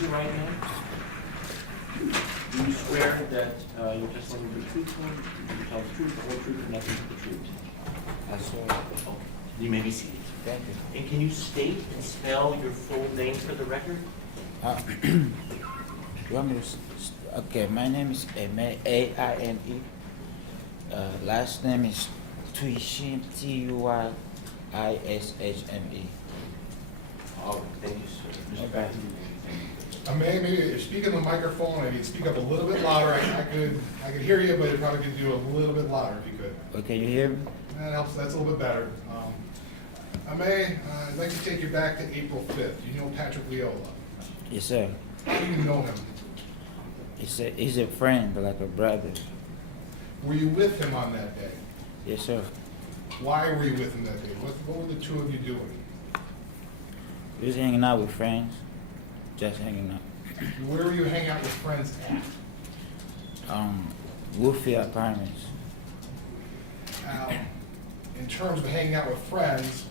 Your right hand. Do you swear that your testimony will be truthful, you tell the truth, the whole truth, and nothing but the truth? I swear. Oh, you may be seated. Thank you. And can you state and spell your full name for the record? You want me to okay, my name is Aime, A-I-M-E. Last name is Turishme, Tuyishme. All right, thank you, sir. Mr. Okay. Patrick. Maybe if you speak in the microphone, and you speak up a little bit louder, I could hear you, but you probably could do a little bit louder if you could. Okay, you hear me? That helps, that's a little bit better. I'd like to take you back to April 5th. You know Patrick Lyoya. Yes, sir. How do you know him? He's a friend, but like a brother. Were you with him on that day? Yes, sir. Why were you with him that day? What were the two of you doing? We was hanging out with friends, just hanging out. Where were you hanging out with friends at? Woofy apartments. Now, in terms of hanging out with friends,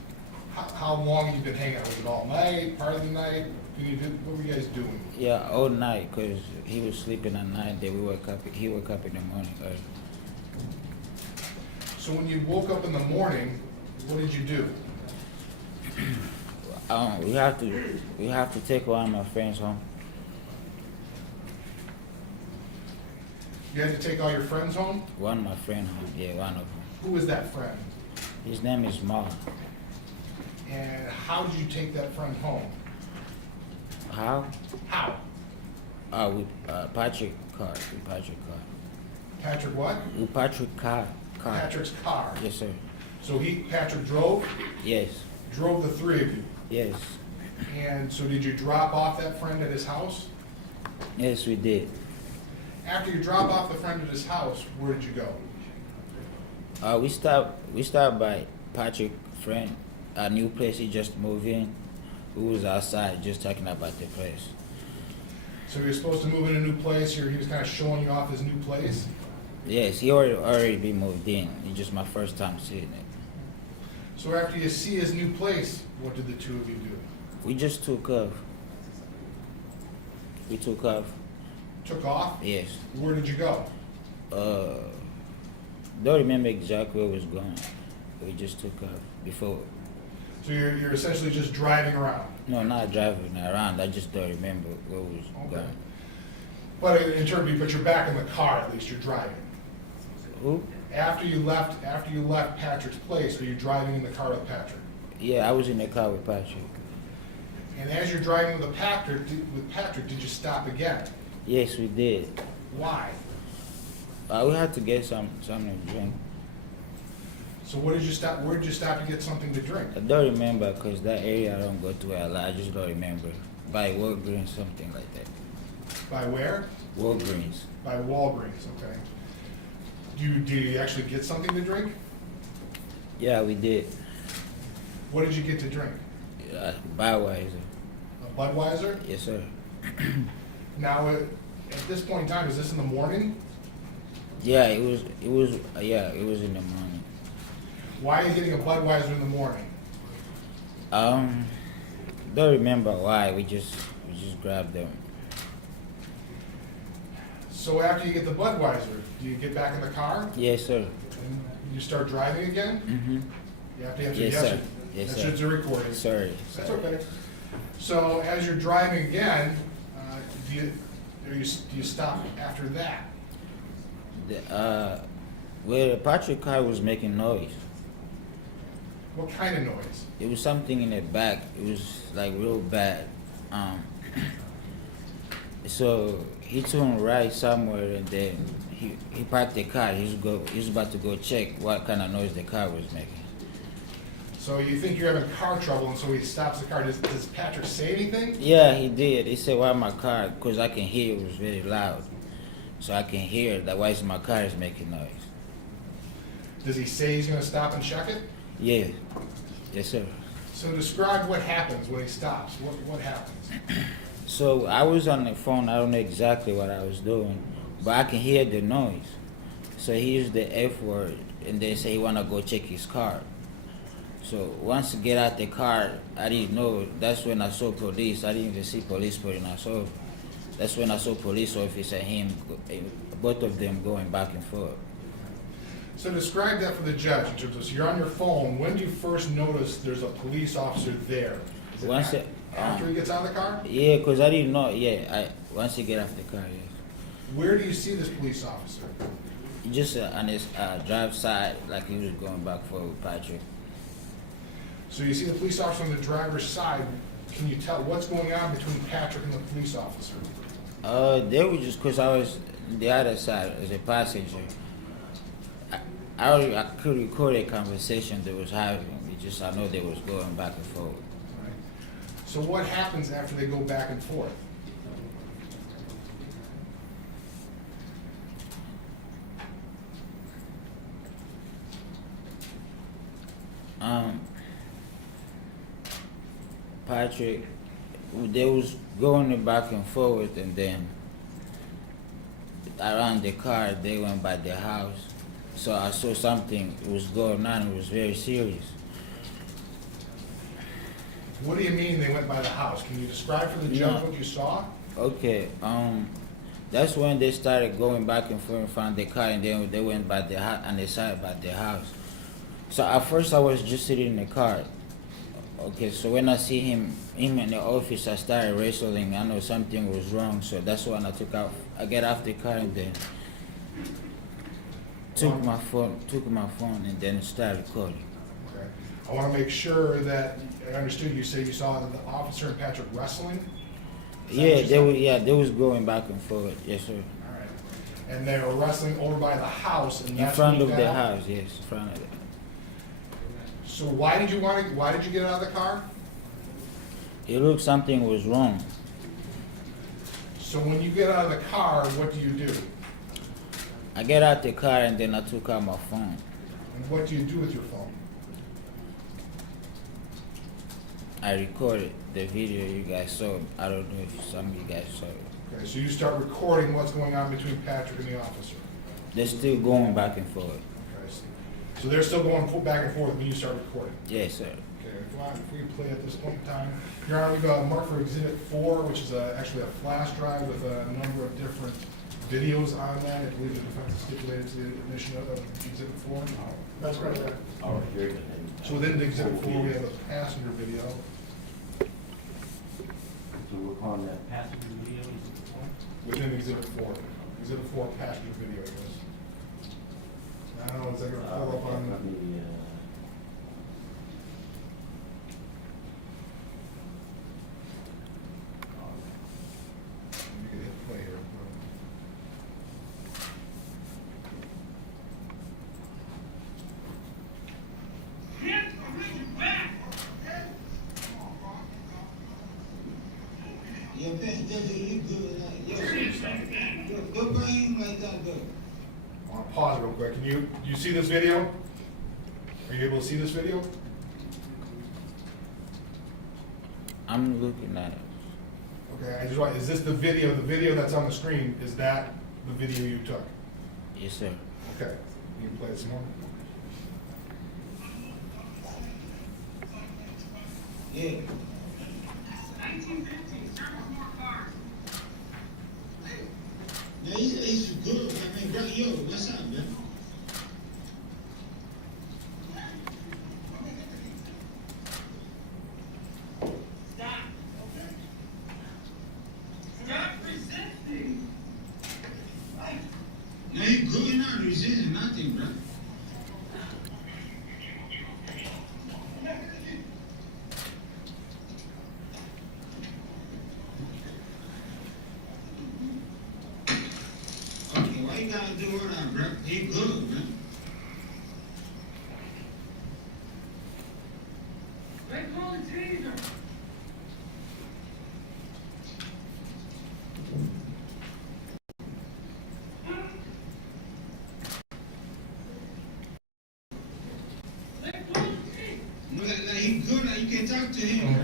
how long have you been hanging out with them? All night, part of the night? What were you guys doing? Yeah, all night, cause he was sleeping at night. Then he woke up in the morning early. So when you woke up in the morning, what did you do? We have to take one of my friends home. You had to take all your friends home? One of my friends home. Yeah, one of them. Who was that friend? His name is Ma. And how did you take that friend home? How? How? With Patrick car. With Patrick car. Patrick what? With Patrick car. Patrick's car. Yes, sir. So Patrick drove? Yes. Drove the three of you. Yes. And so did you drop off that friend at his house? Yes, we did. After you drop off the friend at his house, where did you go? We stopped by Patrick friend, a new place he just moved in. We was outside just talking about the place. So you were supposed to move in a new place, he was kind of showing you off his new place? Yes, he already been moved in. It's just my first time seeing it. So after you see his new place, what did the two of you do? We just took off. We took off. Took off? Yes. Where did you go? Don't remember exactly where we was going. We just took off before. So you're essentially just driving around? No, not driving around. I just don't remember where we was going. But in terms of, but you're back in the car at least, you're driving. Who? After you left Patrick's place, are you driving in the car with Patrick? Yeah, I was in the car with Patrick. And as you're driving with Patrick, did you stop again? Yes, we did. Why? We had to get something to drink. So where did you stop to get something to drink? I don't remember because that area I don't go to a lot. I just don't remember. By Walgreens, something like that. By where? Walgreens. By Walgreens, okay. Did you actually get something to drink? Yeah, we did. What did you get to drink? Budweiser. A Budweiser? Yes, sir. Now, at this point in time, is this in the morning? Yeah, it was in the morning. Why are you getting a Budweiser in the morning? Don't remember why. We just grabbed them. So after you get the Budweiser, do you get back in the car Yes, sir. and you start driving again? Mm-hmm. You have to answer Yes, yes. sir. Yes, That's sir. just a recording. Sorry. That's okay. So as you're driving again, do you stop after that? Where Patrick car was making noise. What kind of noise? It was something in the back. It was like real bad. So he turned right somewhere, and then he parked the car. He's about to go check what kind of noise the car was making. So you think you're having car trouble, and so he stops the car. Does Patrick say anything? Yeah, he did. He said, "Why my car?" Because I can hear it was very loud, so I can hear that. Why is my car is making noise? Does he say he's going to stop and check it? Yeah. Yes, sir. So describe what happens when he stops. What happens? So I was on the phone. I don't know exactly what I was doing, but I can hear the noise. So he used the F word, and then say he wanna go check his car. So once I get out the car, I didn't know. That's when I saw police. I didn't even see police putting I saw. That's when I saw police officer him, both of them going back and forth. So describe that for the judge in terms of, so you're on your phone, when do you first notice there's a police officer there? Is it Once after he gets out of the car? Yeah, cause I didn't know. Yeah, once he get off the car, yes. Where do you see this police officer? Just on his drive side, like he was going back for Patrick. So you see the police officer on the driver's side, can you tell what's going on between Patrick and the police officer? They were just, cause I was on the other side as a passenger. I could record a conversation they was having. It just I know they was going back and forth. Right. So what happens after they go back and forth? Patrick, they was going back and forth, and then around the car they went by the house. So I saw something was going on. It was very serious. What do you mean they went by the house? Can you describe for the judge what you saw? Okay, that's when they started going back and forth in front of the car, and then they went by the house on the side by the house. So at first I was just sitting in the car. Okay, so when I see him in the office, I started wrestling. I know something was wrong, so that's when I get off the car and then took my phone, and then started recording. Okay. I want to make sure that I understood you say you saw the officer and Patrick wrestling? Is that what you said? They was going back and forth. Yes, sir. All right. And they were wrestling over by the house, and In that's front when of you the got out? house, yes, in front of it. So why did you get out of the car? It looked something was wrong. So when you get out of the car, what do you do? I get out the car and then I took out my phone. And what do you do with your phone? I recorded the video you guys saw. I don't know if some of you guys saw it. Okay, so you start recording what's going on between Patrick and the officer. They're still going back and forth. Okay, I see. So they're still going back and forth when you start recording. Yes, sir. Okay, if we play at this point in time, Your Honor, we've marked for Exhibit 4, which is actually a flash drive with a number of different videos on that. I believe the defense is stipulated to the admission of Exhibit 4. That's right. All right, here it is. So within the Exhibit 4, we have a passenger video. So we're calling that passenger video, is it the one? Within Exhibit 4. Exhibit 4 passenger video, yes. I don't know, is that going to pull up on? Let me, You can hit play here. Your best judge, you good. Your brain like that, good. I want to pause real quick. Do you see this video? Are you able to see this video? I'm looking at it. Okay, I just want, is this the video that's on the screen, is that the video you took? Yes, sir. Okay, you can play it some more? Yeah. 1915, several more cars. Now, it's good. I mean, bro, yo, what's up, man? Stop. Stop resisting. Now, you good, you're not resisting nothing, bro. Okay, why you gotta do all that, bro? You good, man. They call it Taser. They call it Taser. Look at that, he good, now you can talk to him, bro.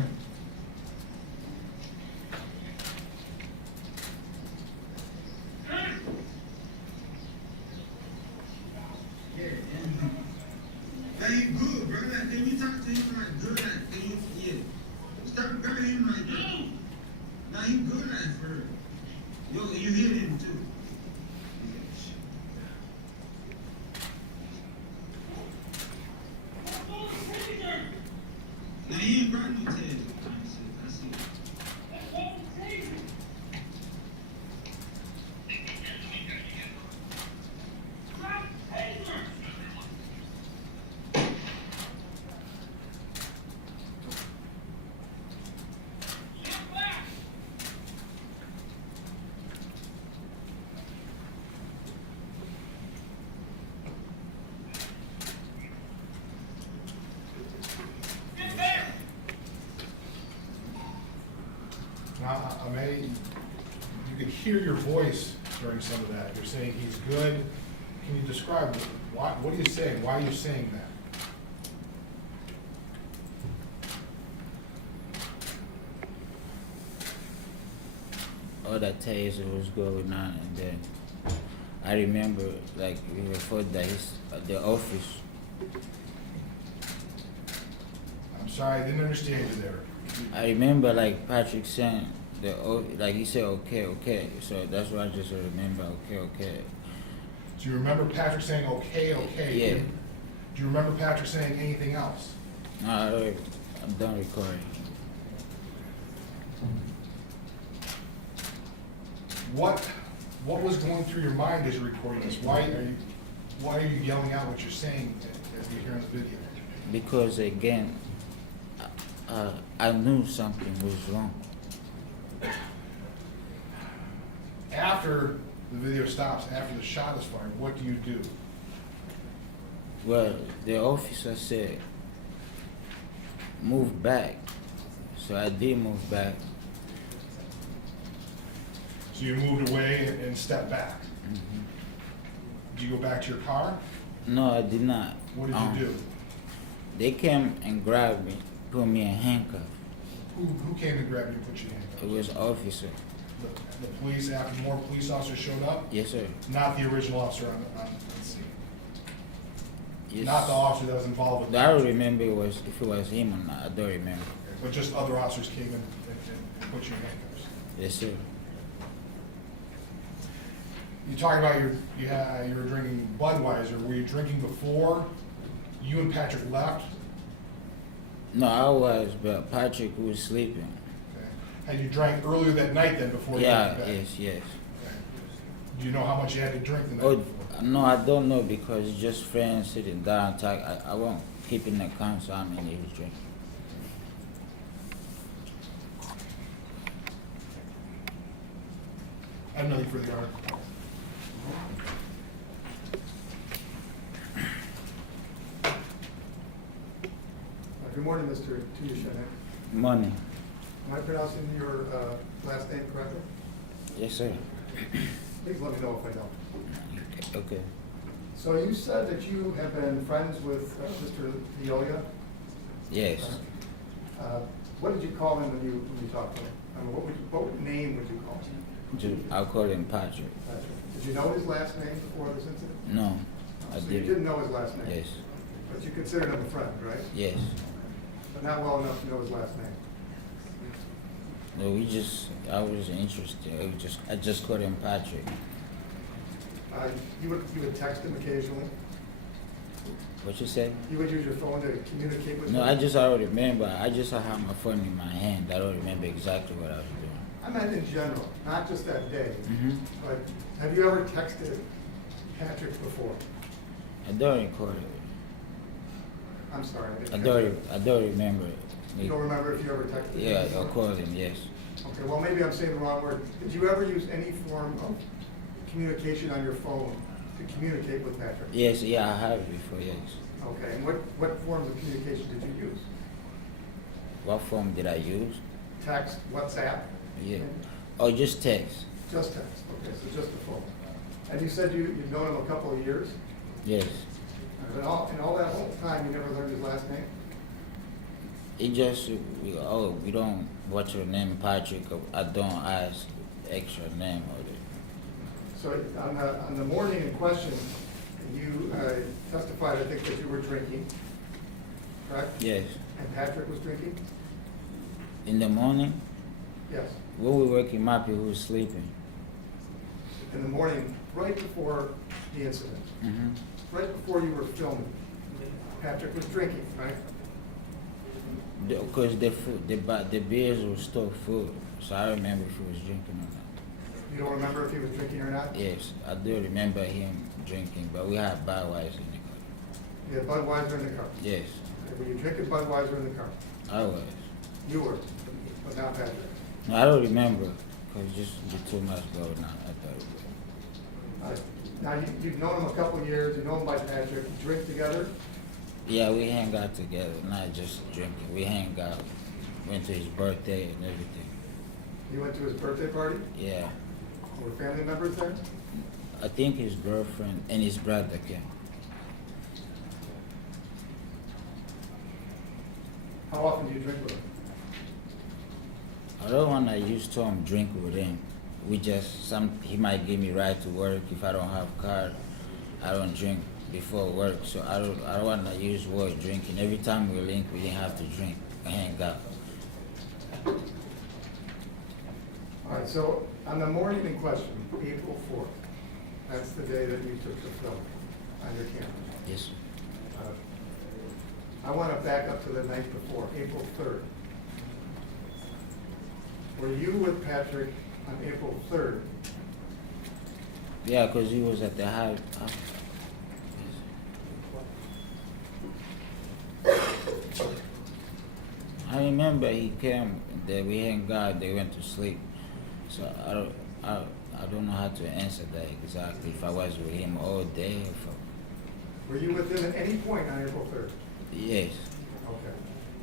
could hear your voice during some of that. You're saying he's good. Can you describe what are you saying? Why are you saying that? All that Taser was going on, and then I remember, like, before that, the office. I'm sorry, I didn't understand you there. I remember, like, Patrick saying, like, he said, okay, okay. So that's why I just remember, okay, okay. Do you remember Patrick saying, okay, okay? Yeah. Do you remember Patrick saying anything else? No, I'm done recording. What was going through your mind as you're recording this? Why are you yelling out what you're saying as you hear in the video? Because, again, I knew something was wrong. After the video stops, after the shot is fired, what do you do? Well, the officer said, move back. So I did move back. So you moved away and stepped back. Mhm. Did you go back to your car? No, I did not. What did you do? They came and grabbed me, put me in handcuffs. Who came to grab you and put you in handcuffs? It was officer. The police, after more police officers showed up? Yes, sir. Not the original officer on scene? Yes. Not the officer that was involved with I don't remember if it was him or not. I don't remember. But just other officers came in and put you in handcuffs? Yes, sir. You talk about you were drinking Budweiser. Were you drinking before you and Patrick left? No, I was, but Patrick was sleeping. Okay. And you drank earlier that night then before you Yeah, went to bed? yes, yes. Okay. Do you know how much you had to drink the night Oh, before? no, I don't know because it's just friends sitting down talk. I won't keep in account so how many he was drinking. I have nothing for the article. Good morning, Mr. Turishme. Money. Am I pronouncing your last name correctly? Yes, sir. Please let me know if I don't. Okay. So you said that you have been friends with Mr. Lyoya? Yes. What did you call him when you talked to him? I mean, what name would you call him? I'll call him Patrick. Did you know his last name before this incident? No, I So you didn't. didn't know his last name? Yes. But you considered him a friend, right? Yes. But not well enough to know his last name? No, I was interested. I just called him Patrick. You would text him occasionally? What you say? You would use your phone to communicate with him? No, I don't remember. I had my phone in my hand. I don't remember exactly what I was doing. I meant in general, not just that day. Mm-hmm. But have you ever texted Patrick before? I don't record it. I'm sorry. I don't remember it. You don't remember if you ever texted him? Yeah, before? I called him, yes. Okay, well, maybe I'm saying the wrong word. Did you ever use any form of communication on your phone to communicate with Patrick? Yes, yeah, I have it before, yes. Okay, and what forms of communication did you use? What form did I use? Text, WhatsApp? Yeah. Oh, just text. Just text, okay, so just the phone. And you said you've known him a couple of years? Yes. And all that whole time, you never learned his last name? We don't, what's your name, Patrick? I don't ask extra name or the. So on the morning in question, you testified, I think, that you were drinking, correct? Yes. And Patrick was drinking? In the morning, Yes. when we were working, my people was sleeping. In the morning, right before the incident, Mm-hmm. right before you were filming, Patrick was drinking, right? Because the beers were still full, so I remember if he was drinking or not. You don't remember if he was drinking or not? Yes, I do remember him drinking, but we had Budweiser in the car. You had Budweiser in the car? Yes, Okay, were you drinking Budweiser in the car? I was. You were, but not Patrick. No, I don't remember, because just the 2 months ago now, I thought it was. Now, you've known him a couple of years, you know him by Patrick, you drink together? Yeah, we hang out together, not just drinking. We hang out, went to his birthday and everything. You went to his birthday party? Yeah. Were family members there? I think his girlfriend and his brother came. How often do you drink with him? I don't wanna used to drink with him. We just he might give me ride to work if I don't have car. I don't drink before work, so I don't wanna use word drinking. Every time we link, we didn't have to drink and hang out. All right, so on the morning in question, April 4th, that's the day that you took the film on your camera. Yes, sir. I want to back up to the night before, April 3rd. Were you with Patrick on April 3rd? Yeah, cause he was at the house. I remember he came. That we hang out. They went to sleep. So I don't know how to answer that exactly. If I was with him all day. Were you with him at any point on April 3rd? Yes. Okay.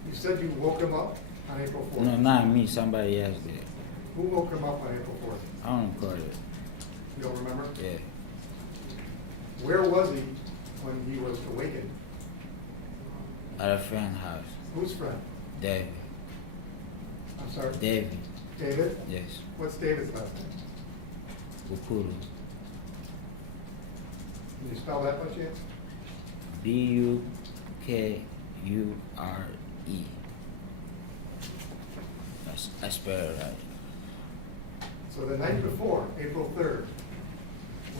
You said you woke him up on April 4th. No, not me. Somebody else did. Who woke him up on April 4th? I don't call it. You don't remember? Yeah. Where was he when he was awakened? At a friend's house. Whose friend? David. I'm sorry? David. David? Yes. What's David's last name? Bukuru. Can you spell that by chance? Bukure. I spell it right. So the night before, April 3rd,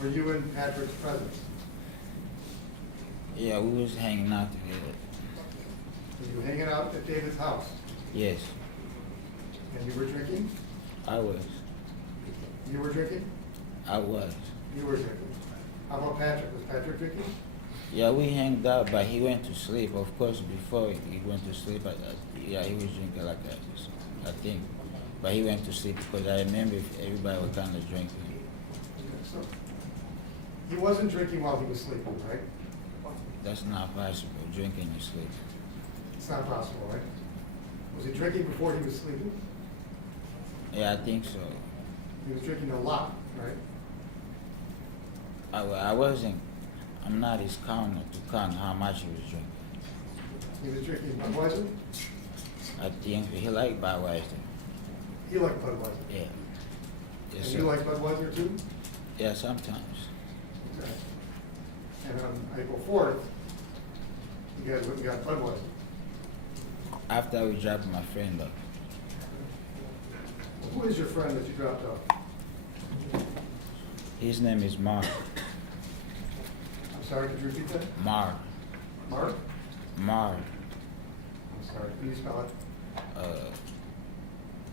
were you in Patrick's presence? Yeah, we was hanging out together. Were you hanging out at David's house? Yes, And you were drinking? I was. You were drinking? I was. You were drinking. How about Patrick? Was Patrick drinking? Yeah, we hanged out, but he went to sleep. Of course, before he went to sleep, yeah, he was drinking like that, I think. But he went to sleep because I remember everybody was kind of drinking. So he wasn't drinking while he was sleeping, right? That's not possible, drinking and sleep. It's not possible, right? Was he drinking before he was sleeping? Yeah, I think so. He was drinking a lot, right? I wasn't, I'm not his counter to count how much he was drinking. He was drinking Budweiser? I think he liked Budweiser. He liked Budweiser. Yeah. Yes, And sir. you like Budweiser too? Yeah, sometimes. Okay. And on April 4th, you guys went and got Budweiser. After we dropped my friend off. Who is your friend that you dropped off? His name is Mark. I'm sorry, could you repeat that? Mark. Mark? Mark. I'm sorry, can you spell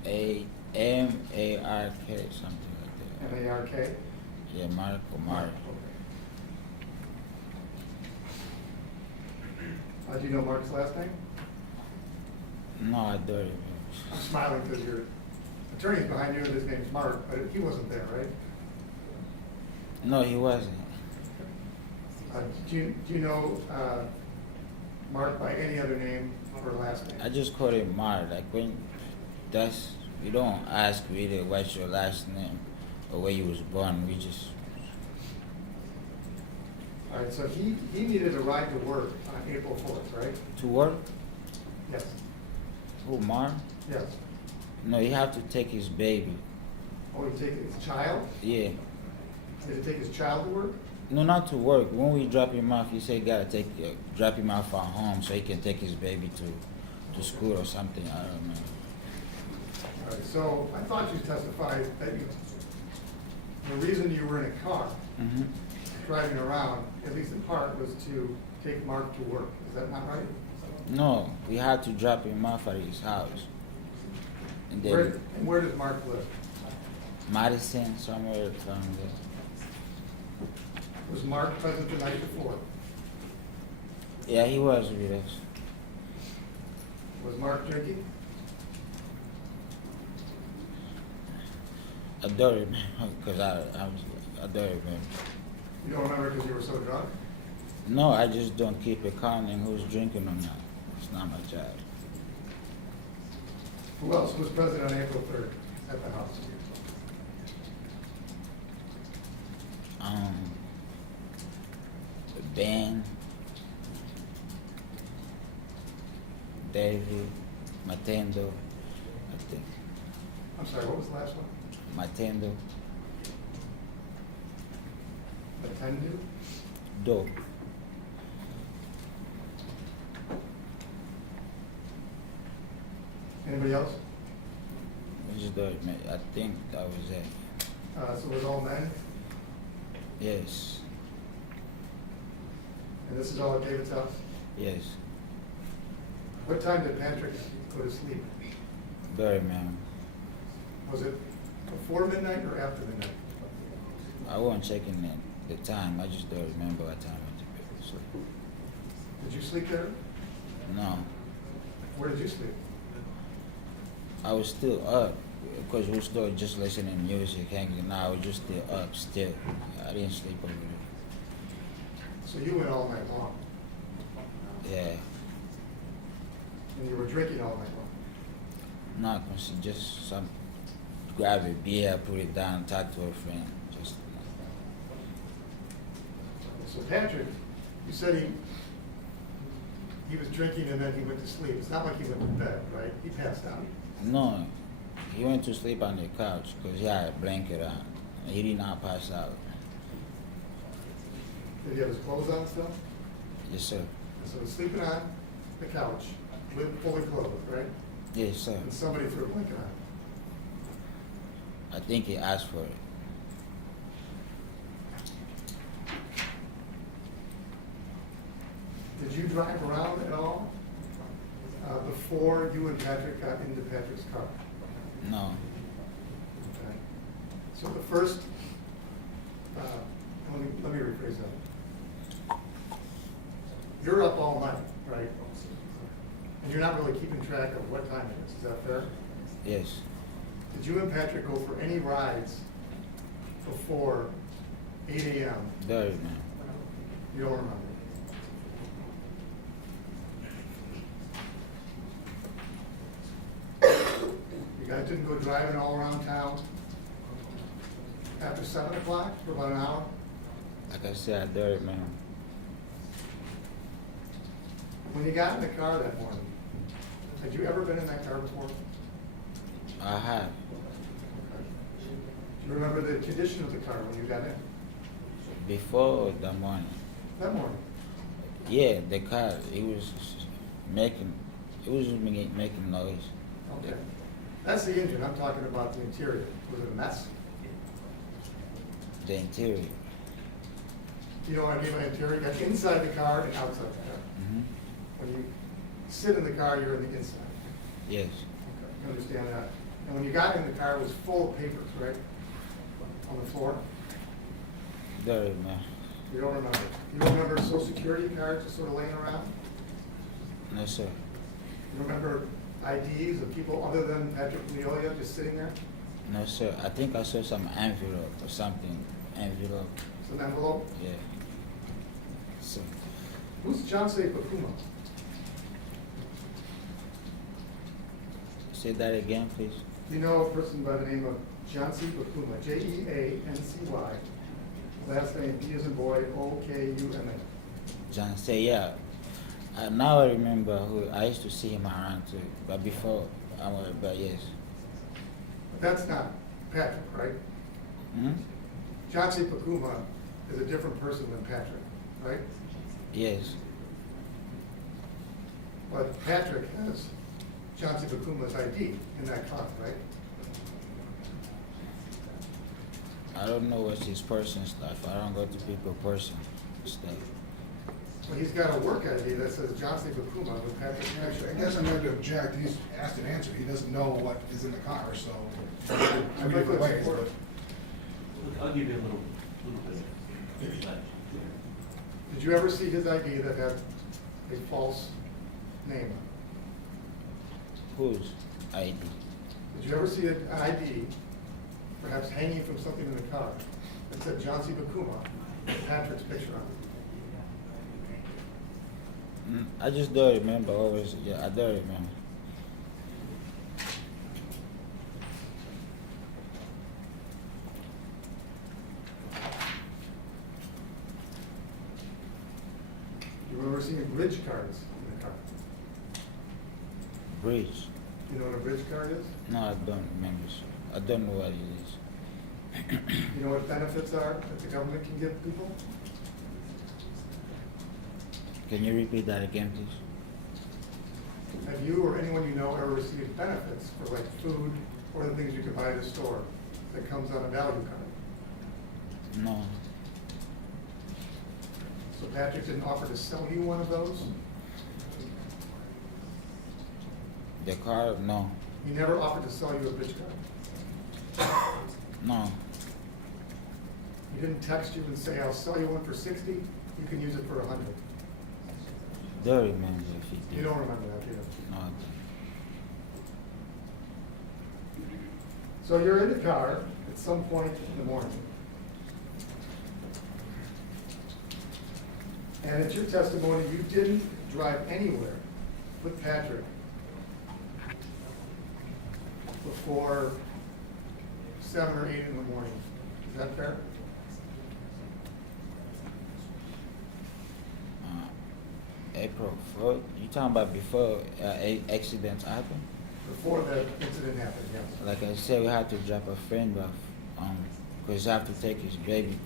it? A-M-A-R-K, something like that. M-A-R-K? Yeah, Mark or Mark. Do you know Mark's last name? No, I don't. I'm smiling because your attorney's behind you and his name's Mark, but he wasn't there, right? No, he wasn't. Do you know Mark by any other name or last name? I just call him Mark. Like when we don't ask really what's your last name or where you was born. We just. All right, so he needed a ride to work on April 4th, right? To work? Yes. Who, Mark? Yes. No, he have to take his baby. Oh, he take his child? Yeah. Did he take his child to work? No, not to work. When we drop him off, he said gotta drop him off at home so he can take his baby to school or something. I don't know. All right, so I thought you testified that the reason you were in a car Mm-hmm. driving around, at least in part, was to take Mark to work. Is that not right? No, we had to drop him off at his house. And then Where does Mark live? Madison, somewhere around there. Was Mark present the night before? Yeah, he was with us. Was Mark drinking? I don't remember because I don't remember. You don't remember because you were so drunk? No, I just don't keep accounting who's drinking or not. It's not my job. Who else was present on April 3rd at the house? Ben, David, Matendo, I think. I'm sorry, what was the last one? Matendo, Attended? Do. Anybody else? Which do, I think that was it. So it was all men, Yes, and this is all at David's house? yes, What time did Patrick go to sleep? don't remember. Was it before midnight or after midnight? I wasn't checking the time, I just don't remember what time I took it. So, Did you sleep there? no, Where did you sleep? I was still up because we still just listening to music, hanging out. I was just still up still. I didn't sleep over there. So you went all night long, Yeah, and you were drinking all night long. not just some grab a beer, put it down, talk to a friend. Just So Patrick, you said he was drinking and then he went to sleep. It's not like he went to bed, right? He passed out. no, he went to sleep on the couch because he had a blanket on. He did not pass out. Did he have his clothes on still? Yes, sir. So he's sleeping on the couch, fully clothed, right? Yes, sir. And somebody threw a blanket on him. I think he asked for it. Did you drive around at all before you and Patrick got into Patrick's car? No, Okay. So the first, let me rephrase that. You're up all night, right? And you're not really keeping track of what time it is that fair? yes, Did you and Patrick go for any rides before 8 AM? don't remember. You don't remember? You guys didn't go driving all around town after 7 o'clock for about an hour? Like I said, I don't remember. When you got in the car that morning, had you ever been in that car before? I have. Do you remember the condition of the car when you got in? Before the morning. That morning? Yeah, the car, making noise. Okay. That's the engine, I'm talking about the interior. Was it a mess? The interior. You know what I mean by interior? You got inside the car and outside the car. Hmm. When you sit in the car, you're in the inside. Yes, Okay, you understand that? And when you got in the car, it was full of papers, right? On the floor? don't remember. You don't remember? You don't remember social security cards just sort of laying around? No, sir. You remember IDs of people other than Patrick Lyoya just sitting there? No, sir. I think I saw some envelope or something. Envelope. Some envelope? Yeah. So, Who's Johnsey Bakuma? say that again, please. You know a person by the name of Johnsey Bakuma, Jeancy, last name B as in boy, Okuma. John say, yeah. Now I remember who I used to see him around too, but before but yes. But that's not Patrick, right? Hmm? Johnsey Bakuma is a different person than Patrick, right? Yes. But Patrick has Johnsey Bakuma's ID in that car, right? I don't know what's his person stuff. I don't go to people person stuff. Well, he's got a work ID that says Johnsey Bakuma with Patrick's Actually, I picture. guess I'm going to object. He's asked and answered. He doesn't know what is in the car, so I'd two like different to ways. support it. I'll give you a little bit of insight. Did you ever see his ID that had a false name? Whose ID? Did you ever see an ID, perhaps hanging from something in the car, that said Johnsey Bakuma with Patrick's picture on it? I just don't remember always. Yeah, I don't remember. bridge cards in the car. Bridge. You know what a bridge card is? No, I don't remember. Sir. I don't know what it is. You know what benefits are that the government can give people? Can you repeat that again, please? Have you or anyone you know ever received benefits for like food or the things you can buy at a store that comes on a value card? No. So Patrick didn't offer to sell you one of those? The car? No. He never offered to sell you a bridge card? No. He didn't text you and say, I'll sell you one for 60, you can use it for 100. Don't remember if he did. You don't remember that, do you? No. So you're in the car at some point in the morning. And it's your testimony, you didn't drive anywhere with Patrick before 7 or 8 in the morning. Is that fair? April 4th? You talking about before accidents happen? Before the incident happened, yes. Like I said, we had to drop a friend off, because he have to take his baby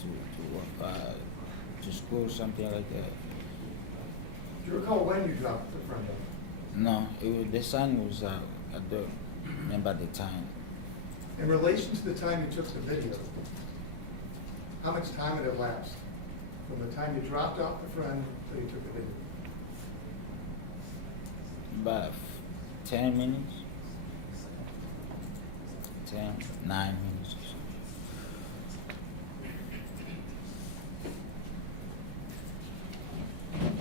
to school, something like that. Do you recall when you dropped the friend off? No, the sun was out. I don't remember the time. In relation to the time you took the video, how much time had elapsed from the time you dropped off the friend till you took the video? About 10 minutes. 9 minutes or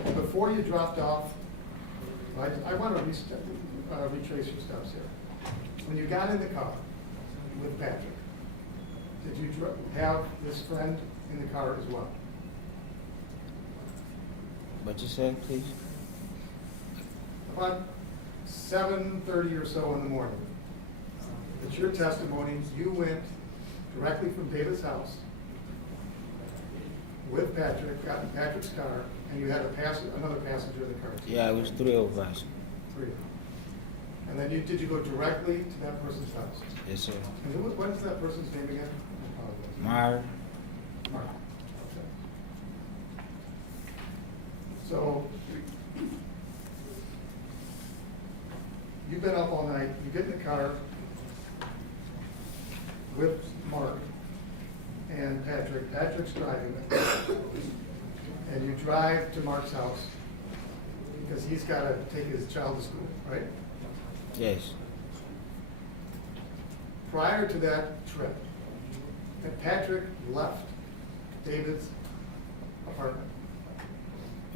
so. Before you dropped off, I want to retrace your steps here. When you got in the car with Patrick, did you have this friend in the car as well? What you said, please? About 7:30 or so in the morning, it's your testimony, you went directly from David's house with Patrick, got in Patrick's car, and you had another passenger in the car. Yeah, it was 3 of us. 3. And then did you go directly to that person's house? Yes, sir. And what is that person's name again? I apologize. Mar. Mark. Okay. So, you've been up all night, you get in the car with Mark and Patrick. Patrick's driving, and you drive to Mark's house because he's got to take his child to school, right? Yes. Prior to that trip, had Patrick left David's apartment?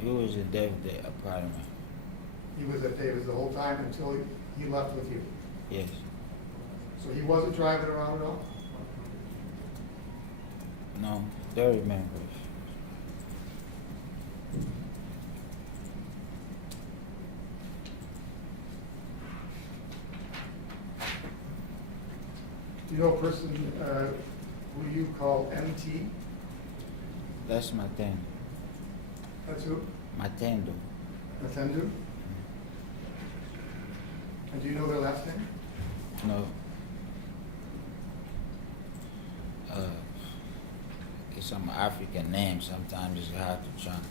He was in David's apartment. He was at David's the whole time until he left with you. Yes. So he wasn't driving around at all? No, don't remember. Do you know a person who you call MT? That's my thing. That's who? Matendo. Matendu? And do you know their last name? No. It's some African name. Sometimes it's hard to chant.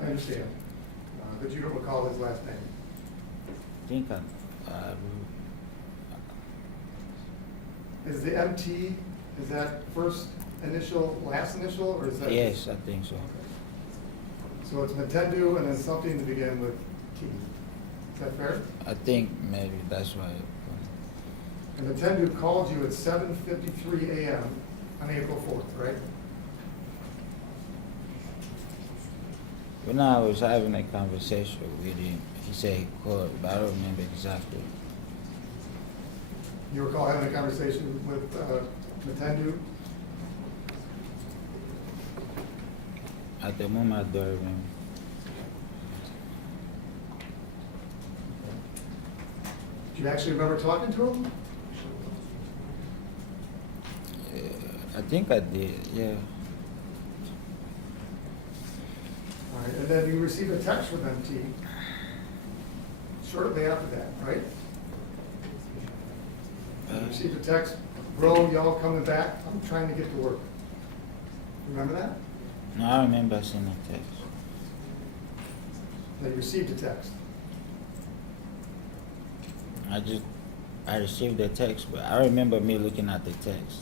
I understand. But you don't recall his last name? I think Is the MT, is that first initial, last initial, or is that? yes, I think so. So it's Matendu and then something to begin with T. Is that fair? I think maybe that's why. And Matendu called you at 7:53 a.m. on April 4th, right? When I was having a conversation with him, he said he called, but I don't remember exactly. You recall having a conversation with Matendu? At the moment, I don't remember. Do you actually remember talking to him? I think I did, yeah. And then you received a text from MT shortly after that, right? You received a text, bro, y'all coming back? I'm trying to get to work. Remember that? No, I remember seeing the text. Now you received a text. I received the text, but I remember me looking at the text.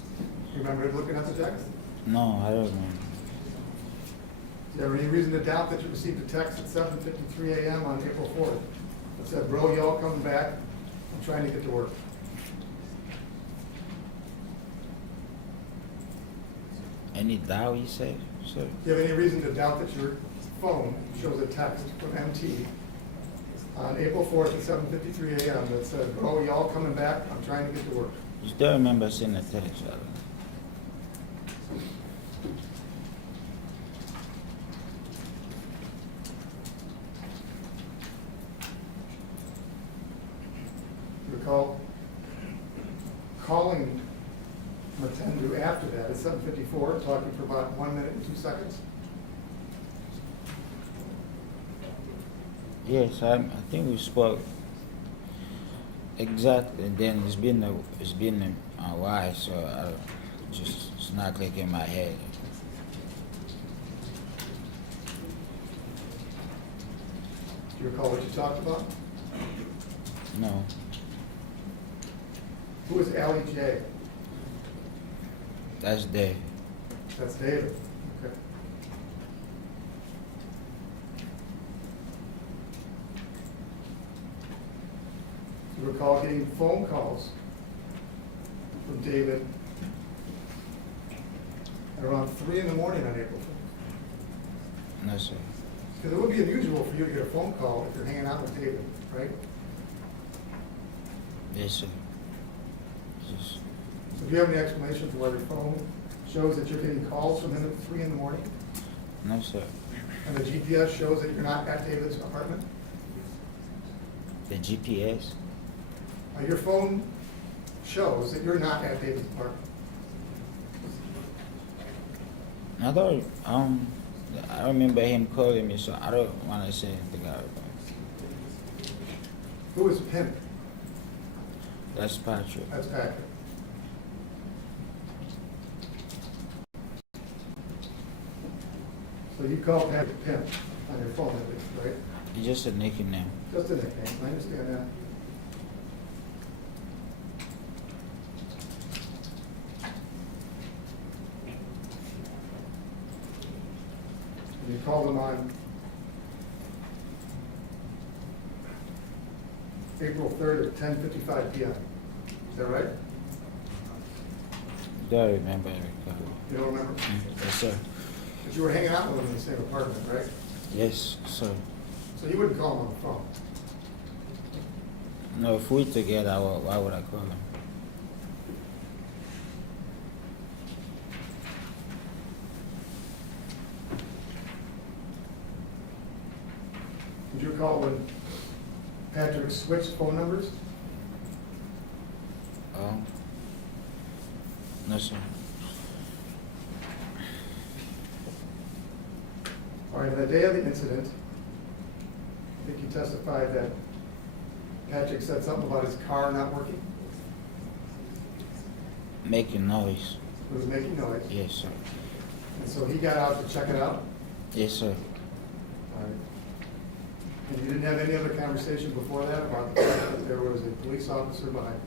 You remember looking at the text? No, I don't remember. Do you have any reason to doubt that you received a text at 7:53 a.m. on April 4th that said, bro, y'all coming back? I'm trying to get to work. Any doubt you said, sir? Do you have any reason to doubt that your phone shows a text from MT on April 4th at 7:53 a.m. that said, bro, y'all coming back? I'm trying to get to work. You still remember seeing the text, Alan? You recall calling Matendu after that at 7:54, talking for about 1 minute and 2 seconds? Yes, I think we spoke exactly. And then it's been a while, so it's not clicking in my head. Do you recall what you talked about? No, Who was Allie J? that's Dave. That's David. Okay. Do you recall getting phone calls from David at around 3 in the morning on April 4th? No, sir. Because it would be unusual for you to get a phone call if you're hanging out with David, right? Yes, sir. Just, So do you have any explanation for why your phone shows that you're getting calls from him at 3 in the morning? no, sir. And the GPS shows that you're not at David's apartment? The GPS? Your phone shows that you're not at David's apartment. I thought, I remember him calling me, so I don't want to say anything about it. Who is Pimp? That's Patrick. That's Patrick. So you call Patrick Pimp on your phone at least, right? It's just a nickname. Just a nickname, I understand that. And you called him on April 3rd at 10:55 p.m. Is that right? Don't remember every call. You don't remember? Yes, sir. But you were hanging out with him in the same apartment, right? Yes, sir. So you wouldn't call him on the phone. No, if we're together, why would I call him? Did you recall when Patrick switched phone numbers? No, sir. All right, on the day of the incident, I think you testified that Patrick said something about his car not working. Making noise. It was making noise. Yes, sir. And so he got out to check it out. Yes, sir. All right. And you didn't have any other conversation before that about the fact that there was a police officer behind?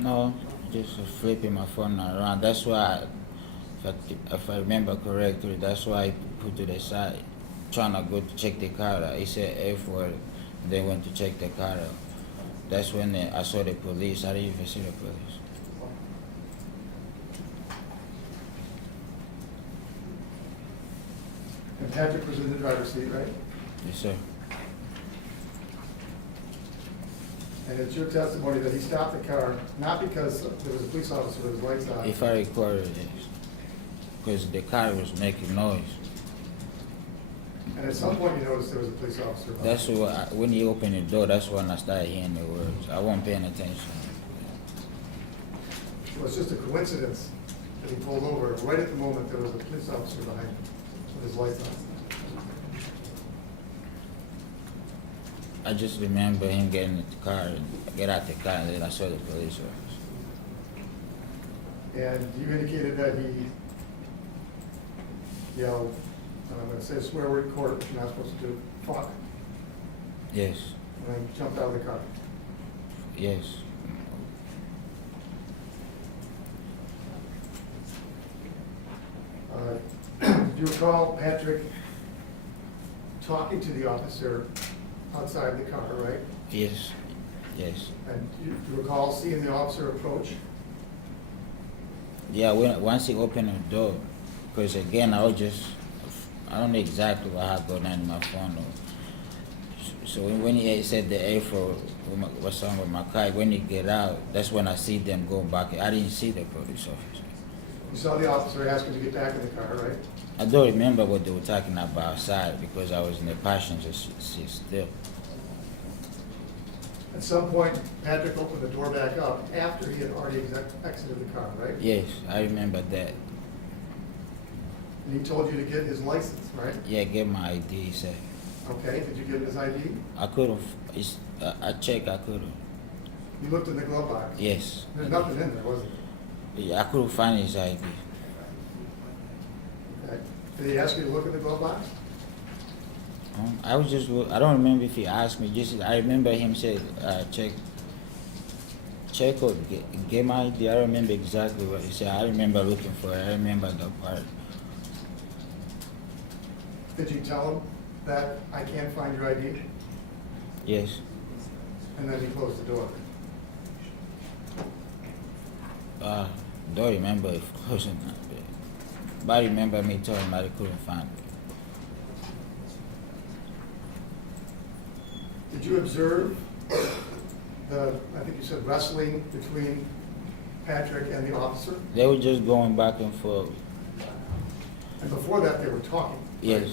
No, just flipping my phone around. That's why, if I remember correctly, that's why I put to the side, trying to go to check the car out. He said F word, then went to check the car out. That's when I saw the police. I didn't even see the police. And Patrick was in the driver's seat, right? Yes, sir. And it's your testimony that he stopped the car, not because there was a police officer with his lights on. If I recorded it, because the car was making noise. And at some point you noticed there was a police officer behind. That's what when he opened the door. That's when I started hearing the words. I wasn't paying attention. It was just a coincidence that he pulled over right at the moment there was a police officer behind him with his lights on. I just remember him getting in the car and get out the car, and then I saw the police officer. And you indicated that he yelled, and I'm gonna say a swear word in court, which you're not supposed to do, fuck, Yes, and then jumped out of the car. yes. Do you recall Patrick talking to the officer outside the car, right? Yes, yes. And do you recall seeing the officer approach? Yeah, once he opened the door, because again, I don't know exactly what had going on in my phone. So when he said the A4 was wrong with my car, when he get out, that's when I see them go back. I didn't see the police officer. You saw the officer ask him to get back in the car, right? I don't remember what they were talking about outside because I was in the passenger seat still. At some point, Patrick opened the door back up after he had already exited the car, right? Yes, I remember that. And he told you to get his license, right? Yeah, get my ID, he said. Okay, did you get his ID? I couldn't, I checked, I couldn't. You looked in the glove box? Yes. There's nothing in there, was there? Yeah, I couldn't find his ID. Okay. Did he ask you to look at the glove box? I I don't remember if he asked me, I remember him say, check or get my ID. I don't remember exactly what he said. I remember looking for it. I remember the part. Did you tell him that I can't find your ID? Yes. And then he closed the door. Don't remember if it wasn't that bad. But I remember me telling him I couldn't find it. Did you observe I think you said wrestling between Patrick and the officer? They were just going back and forth. And before that, they were talking? Yes.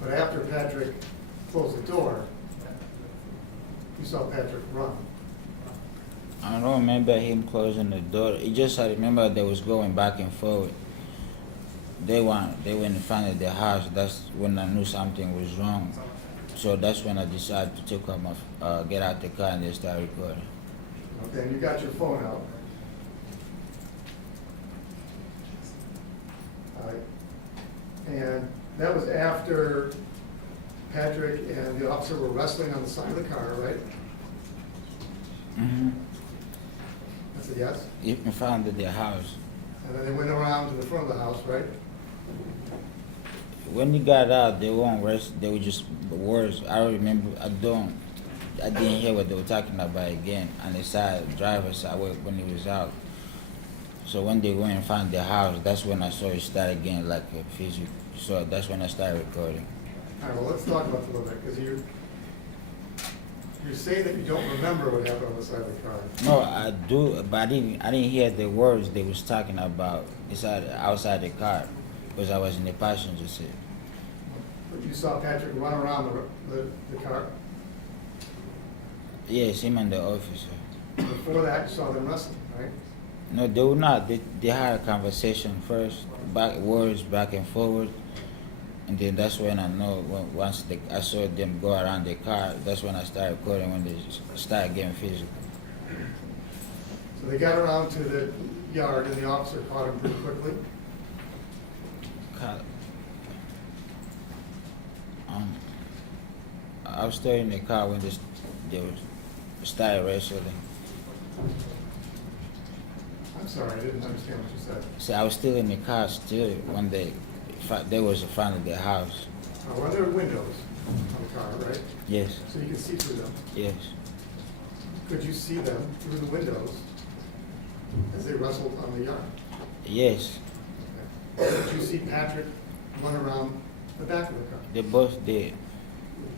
But after Patrick closed the door, you saw Patrick run. I don't remember him closing the door. I remember they was going back and forth. They went in front of the house. That's when I knew something was wrong. So that's when I decided to take off get out the car and then start recording. Okay, and you got your phone out. All right. And that was after Patrick and the officer were wrestling on the side of the car, right? Mm-hmm. That's a yes? In front of their house. And then they went around to the front of the house, right? When he got out, they weren't rest. They were just words. I don't remember. I didn't hear what they were talking about again on the side, driver's side, when he was out. So when they went and found the house, that's when I saw it start again, like a physical. So that's when I started recording. All right, well, let's talk about it a little bit, because you're saying that you don't remember what happened on the side of the car. No, I do, but I didn't hear the words they was talking about outside the car, because I was in the passenger seat. But you saw Patrick run around the car. Yes, him and the officer. Before that, you saw them wrestling, right? No, they were not. They had a conversation first, words back and forward, and then that's when I know. Once I saw them go around the car, that's when I started recording. When they started getting physical. So they got around to the yard, and the officer caught him pretty quickly. I was still in the car when they started wrestling. I'm sorry, I didn't understand what you said. So I was still in the car still when they was in front of the house. Were there windows on the car, right? Yes, So you could see through them. yes, Could you see them through the windows as they wrestled on the yard? yes. Okay. Did you see Patrick run around the back of the car? They both did.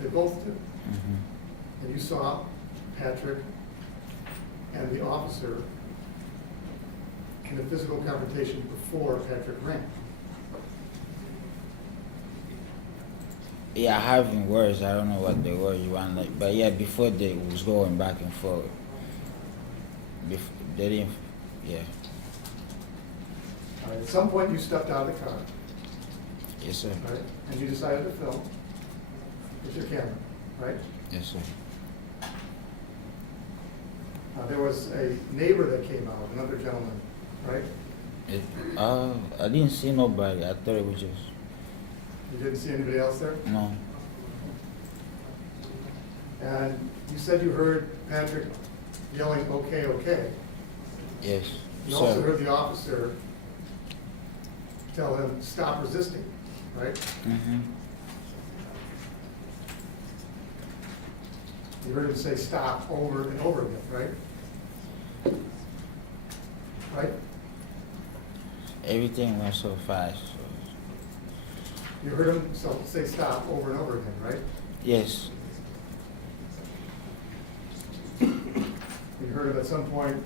They both did. Hmm. And you saw Patrick and the officer in a physical confrontation before Patrick ran. Yeah, I have in words. I don't know what they were. You want like, but yeah, before they was going back and forth. They didn't. Yeah. All right, at some point, you stepped out of the car, Yes, sir. right? And you decided to film with your camera. right? Yes, sir. There was a neighbor that came out, another gentleman, right? I didn't see nobody. I thought it was just You didn't see anybody else there? no. And you said you heard Patrick yelling, "Okay, okay." Yes, You also sir. heard the officer tell him, "Stop resisting," right? Mm-hmm. You heard him say "stop" over and over again, right? Right? Everything went so fast. So. You heard him say "stop" over and over again, right? Yes, You heard him at some point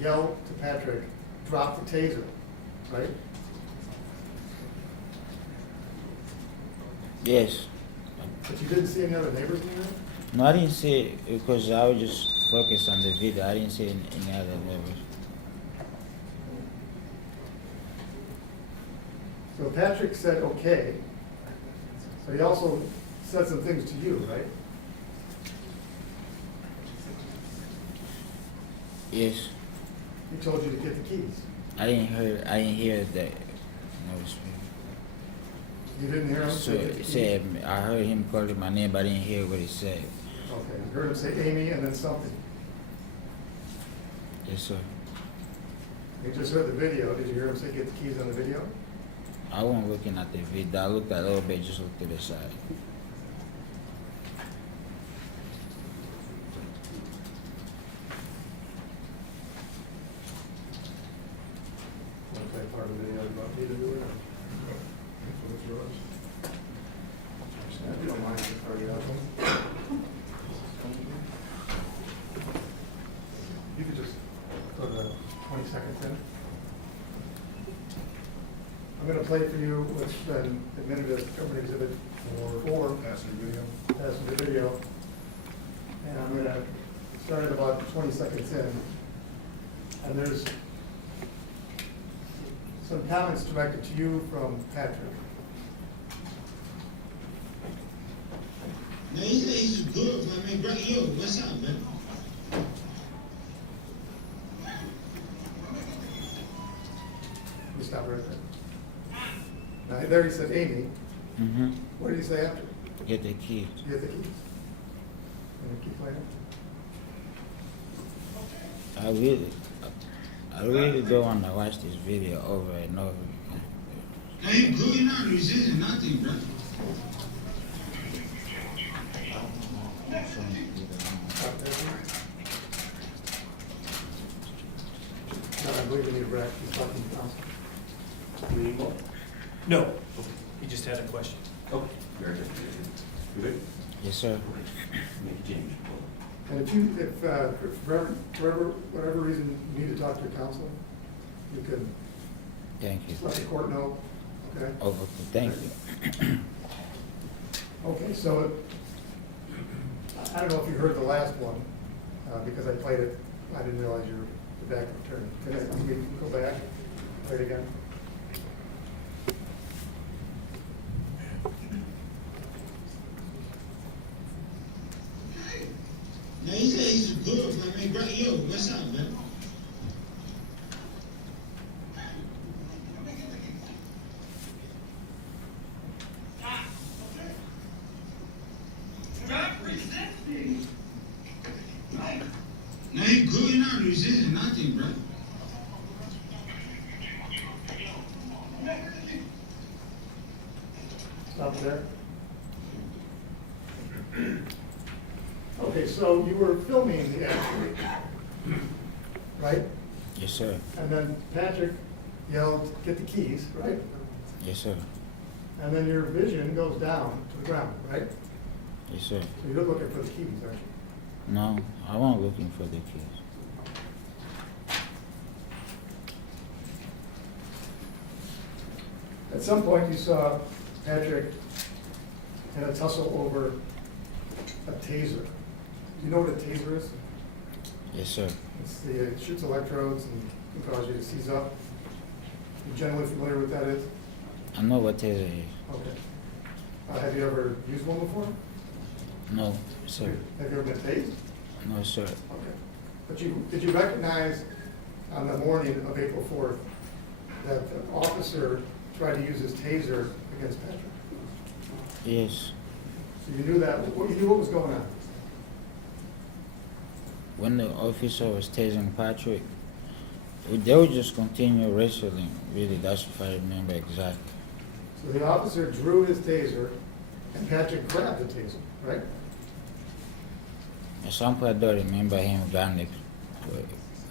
yell to Patrick, "Drop the taser," right? yes. But you didn't see any other neighbors in there? No, I didn't see it because I was just focused on the video. I didn't see any other neighbors. So Patrick said, "Okay," but he also said some things to you, right? Yes, He told you to get the keys. I didn't hear that. No, You didn't hear him so say get the it keys? said I heard him calling my name, but I didn't hear what he said. Okay, you heard him say Amy and then something. Yes, sir. You just heard the video. Did you hear him say get the keys on the video? I wasn't looking at the video. I looked a little bit, just looked to the side. Want to play part of the video about me to do it? What's yours? If you don't mind, it's already up. You could just go to 20 seconds in. I'm going to play for you what's been admitted as government exhibit four, Passenger video. passenger video. And I'm going to start at about 20 seconds in. And there's some comments directed to you from Patrick. Now he said he's good, man. Bro, yo, what's up, man? You stop right there. Now, there he said Amy. Mm-hmm. What did he say after? Get the key. Get the keys. And keep playing. I really don't want to watch this video over and over again. Now you good, you're not resisting nothing, bro. Stop there. No, I believe we need a break. He's talking to council. Do we need more? No, he just had a question. Okay, very good. You good? Yes, sir. Make a change. And if for whatever reason you need to talk to your counsel, you can Thank you. let the court know, okay? Oh, okay. Thank you. Okay, so I don't know if you heard the last one, because I played it, I didn't realize you were the backup attorney. Can we go back, play it again? Now he said he's good, man. Bro, yo, what's up, man? Stop resisting. Now you good, you're not resisting nothing, bro. Stop there. Okay, so you were filming the accident, right? Yes, sir. And then Patrick yelled, "Get the keys," right? Yes, sir. And then your vision goes down to the ground, right? Yes, sir. So you're looking for the keys, aren't you? No, I wasn't looking for the keys. At some point, you saw Patrick in a tussle over a taser. Do you know what a taser is? Yes, sir. It shoots electrodes and can cause you to seize up. You generally familiar with what that is? I know what taser is. Okay. Have you ever used one before? No, sir. Have you ever been tased? No, sir. Okay. But did you recognize on the morning of April 4th that the officer tried to use his taser against Patrick? Yes. So you knew that, you knew what was going on? When the officer was tasing Patrick, they would just continue wrestling. Really, that's if I remember exactly. So the officer drew his taser and Patrick grabbed the taser, right? At some point, I don't remember him getting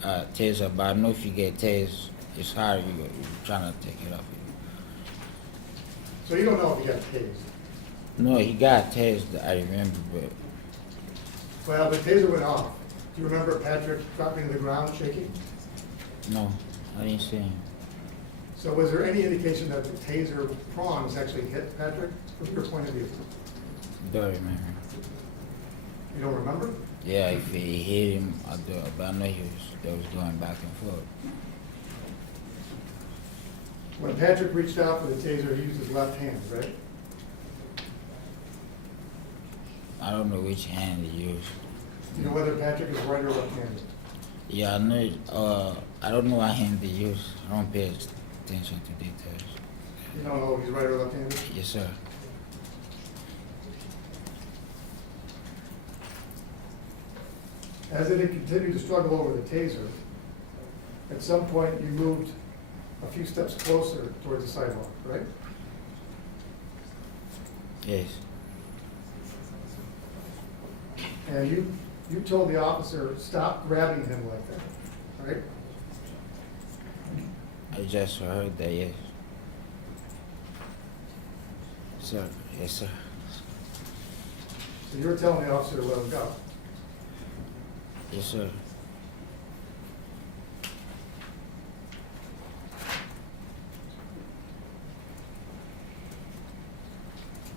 the taser, but I know if you get tased, it's hard. You're trying to take it off you. So you don't know if he got tased? No, he got tased, I remember, but Well, the taser went off. Do you remember Patrick dropping to the ground shaking? no, I didn't see him. So was there any indication that the taser prongs actually hit Patrick from your point of view? Don't remember. You don't remember? Yeah, if he hit him, but I know they was going back and forth. When Patrick reached out for the taser, he used his left hand, right? I don't know which hand he used. You know whether Patrick is right or left-handed? Yeah, I know. I don't know what hand they use. I don't pay attention to details. You don't know if he's right or left-handed? Yes, sir. As they continued to struggle over the taser, at some point you moved a few steps closer towards the sidewalk, right? Yes. And you told the officer, stop grabbing him like that, right? I just heard that. Yes. Sir. Yes, sir. So you were telling the officer to let him go. Yes, sir.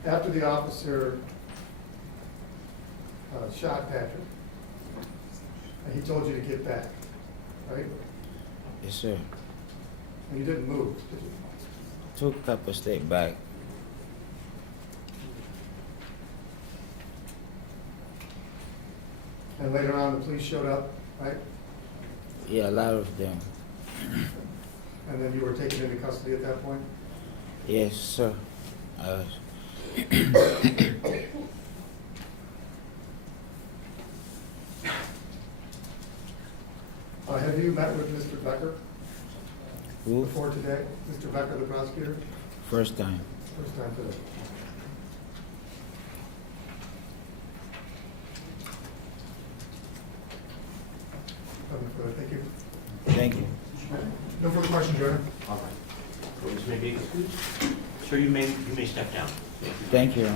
After the officer shot Patrick, he told you to get back, right? Yes, sir. And you didn't move, did you? Took a couple steps back. And later on, the police showed up, right? Yeah, a lot of them. And then you were taken into custody at that point? Yes, sir. I was. Have you met with Mr. Becker Who? before today? Mr. Becker, the prosecutor? First time. First time today. Nothing further. Thank you. Thank you. No further questions, Your Honor. All right. Witness may be excused. Sir, you may step down. Thank you.